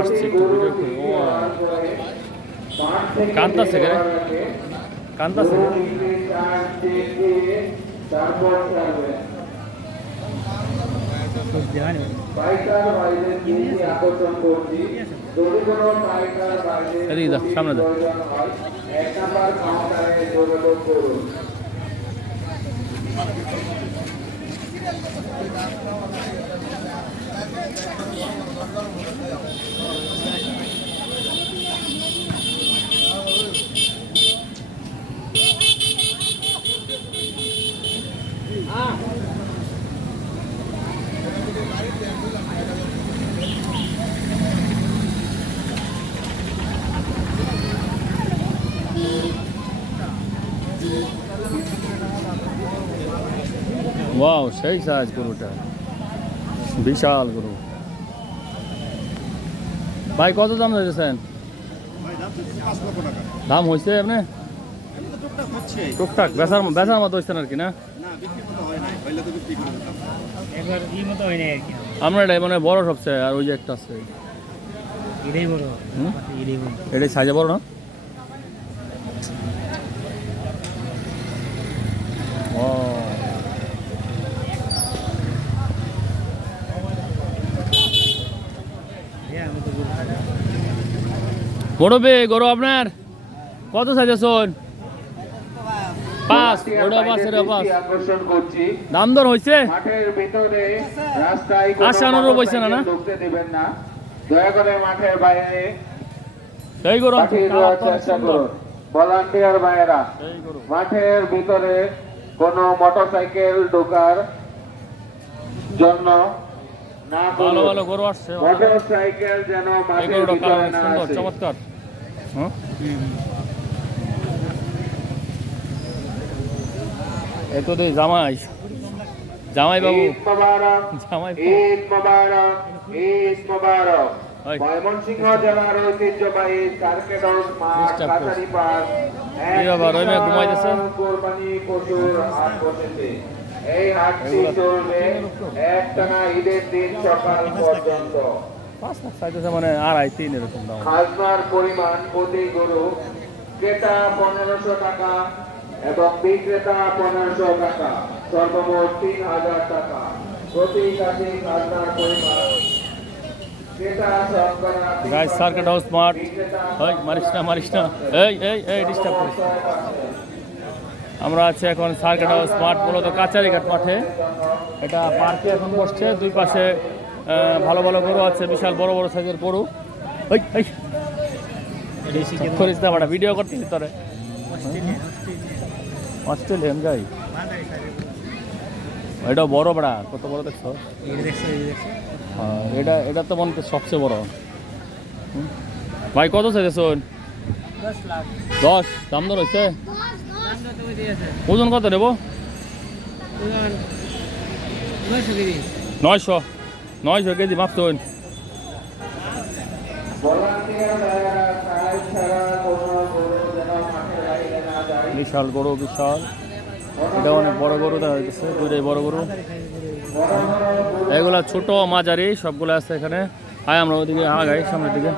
আসছে একটু ভিডিও সামনে করুন ওয়াও সেই সাইজ গরুটা। বিশাল গরু। ভাই কত দাম দিয়েছেন দাম হয়েছে আপনি? টুকটাক বেচার বেচার মতো হয়েছেন আর কি না হয় আপনার এটা মানে বড় সবচেয়ে আর ওই যে একটা আছে। হুম? এটাই বড়। এটাই সাইজে বড় না ও হ্যাঁ আমি তো বলছি মুরব্বী গরু আপনার? কত সাইজে শোন পাঁচ ওটা পাঁচ এটা করছি দাম দর হয়েছে মাঠের ভিতরে কোনো আশানুরূপ হয়েছে না, না? দয়া করে মাঠের বাইরে সেই গরু ভলান্টিয়ার ভাইয়েরা মাঠের ভিতরে কোনো মোটরসাইকেল ঢোকার জন্য না ভালো ভালো গরু আসছে মোটরসাইকেল যেন মাঠের ভিতরে না আসে। চমৎকার। এই তো দুই জামাই। জামাই বাবু। জামাই। ময়মনসিংহ জেলার ঐতিহ্যবাহী মাঠ পার্ক? কোরবানি পশুর হাট বসেছে। এই হাটটি চলবে একটানা ঈদের দিন সকাল পর্যন্ত। পাঁচ লাখ চাইতেছে মানে আড়াই তিন এরকম দাম। খাজনার পরিমাণ প্রতি গরু ক্রেতা পনেরোশো টাকা এবং বিক্রেতা পনেরোশো টাকা সর্বমোট তিন হাজার টাকা। প্রতি কাছে খাজনার পরিমাণ ক্রেতা শতকরা তিন গাইস সার্কিট হাউস মাঠ বিক্রেতা ওই মারিস না মারিস না। এই এই এই ডিস্টার্ব করিস। আমরা আছি এখন সার্কিট হাউস মাঠ মূলত কাচারিঘাট মাঠে। এটা পার্কে এখন বসছে দুই পাশে ভালো ভালো গরু আছে বিশাল বড় বড় সাইজের গরু। করিস না ভিডিও করতেছি তোরে। অস্ট্রেলিয়ান গাই এটা বড় বড়া কত বড় দেখছ? এটা এটা তো মনে সবচেয়ে বড়। ভাই কত চাইছো লাখ দশ। দাম দর হয়েছে? ওজন কত নেব? নয়শো। নয়শো কেজি মাপছুন ভলান্টিয়ার ভাইয়েরা সাইজ ছাড়া কোনো গরু যেন মাঠের বাইরে না যায় বিশাল গরু বিশাল এটা অনেক বড় গরু দেখা যাচ্ছে দুইটাই বড় গরু। এগুলা ছোট মাঝারি, সবগুলো আছে এখানে। আয়, আমরা ওদিকে আগাই, সামনের দিকে।